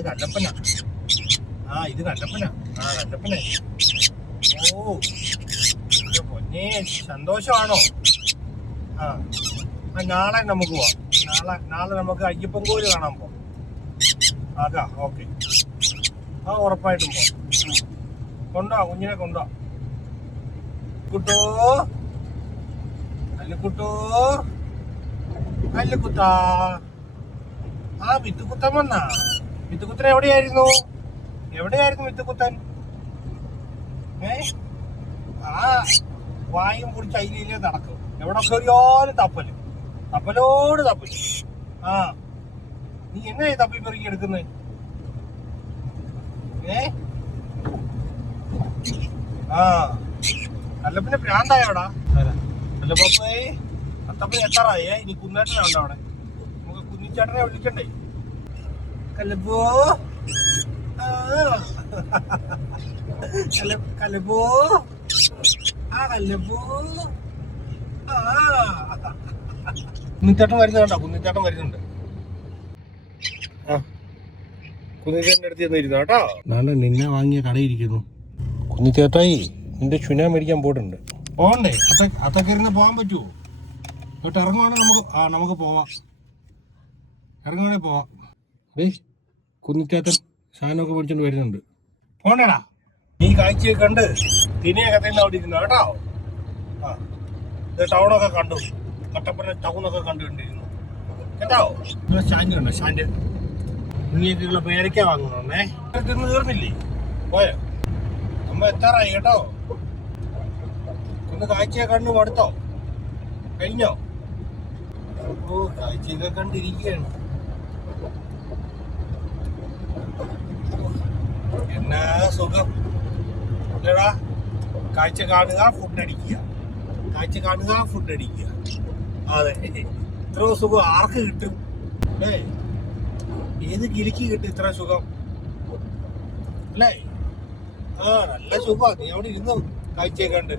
അത് കല്ലപ്പനാ. ഇത് കല്ലപ്പനാ. കല്ലപ്പന. ഓ പൊന്നെ, സന്തോഷമാണോ? നാളെ നമുക്ക് പോവാം. നാളെ നമുക്ക് അയ്യപ്പൻ കോവില് കാണാൻ പോവാം. അതാ ഓക്കെ. ഉറപ്പായിട്ടും പോവാം. കൊണ്ടോ കുഞ്ഞിനെ കൊണ്ടോ. കുട്ടോ അല്ലുക്കുട്ടോ, അല്ലുക്കുത്താ. വിത്തുകുത്തൻ വന്നാ. വിത്തുകുത്തൻ എവിടെയായിരുന്നു വിത്തുകുത്തൻ? വായും പൊടിച്ച് അയിലേ നടക്കും. എവിടെ കയറിയാലും തപ്പലോട് തപ്പല്. നീ എങ്ങനെ തപ്പി പെറുക്കി എടുക്കുന്നത്? കല്ലപ്പനെ പ്രാന്തായോടാ. അല്ല പപ്പേ, തപ്പന് എത്താറായി. ഇനി കുന്നേട്ടനുണ്ടോ അവിടെ? നമുക്ക് കുഞ്ഞിച്ചേട്ടനെ വിളിക്കണ്ടേ? കല്ലപ്പോ, കല്ലപ്പോ, കല്ലപ്പോ. കുന്നിച്ചേട്ടൻ വരുന്നുണ്ടോ? കുന്നിച്ചേട്ടൻ വരുന്നുണ്ട്. കുന്നിച്ചേട്ടൻ്റെ അടുത്ത് ചെന്നിരുന്നു കേട്ടോ. നാളെ നിന്നെ വാങ്ങിയ കടയിരിക്കുന്നു. കുന്നിച്ചേട്ടായി, നിന്റെ ചുന മേടിക്കാൻ പോയിട്ടുണ്ട്. പോകണ്ടേ? അതൊക്കെ ഇരുന്ന് പോകാൻ പറ്റുമോ? എന്നിട്ട് ഇറങ്ങുവാണെങ്കിൽ നമുക്ക് പോവാം. ഇറങ്ങുവാണെങ്കിൽ പോവാം. കുന്നിച്ചേട്ടൻ സാധനമൊക്കെ മേടിച്ചോണ്ട് വരുന്നുണ്ട്. പോണ്ടേടാ. ഈ കാഴ്ചയൊക്കെ കണ്ട് തിനെയൊക്കെ തന്നെ അവിടെ ഇരുന്നു കേട്ടോ. ടൗണൊക്കെ കണ്ടു. കട്ടപ്പന ടൗണൊക്കെ കണ്ടുകൊണ്ടിരുന്നു കേട്ടോ. സ്റ്റാൻഡ് കണ്ടോ? സ്റ്റാൻഡ്. ഇങ്ങനെയൊക്കെയുള്ള പേരയ്ക്ക വാങ്ങണേ. തിന്ന് തീർന്നില്ലേ? പോയോ? അമ്മ എത്താറായി കേട്ടോ. ഒന്ന് കാഴ്ചയെ കണ്ടു മടുത്തോ? കഴിഞ്ഞോ? കാഴ്ചയൊക്കെ കണ്ടിരിക്കുകയാണ്. എന്നാ സുഖം അല്ലടാ. കാഴ്ച കാണുക, ഫുഡ് അടിക്കുക. കാഴ്ച കാണുക, ഫുഡ് അടിക്കുക. അതെ, ഇത്ര സുഖം ആർക്ക് കിട്ടും? ഏത് കിളിക്ക് കിട്ടും ഇത്ര സുഖം അല്ലേ? നല്ല സുഖമാണ്. നീ അവിടെ ഇരുന്നു കാഴ്ചയെ കണ്ട്.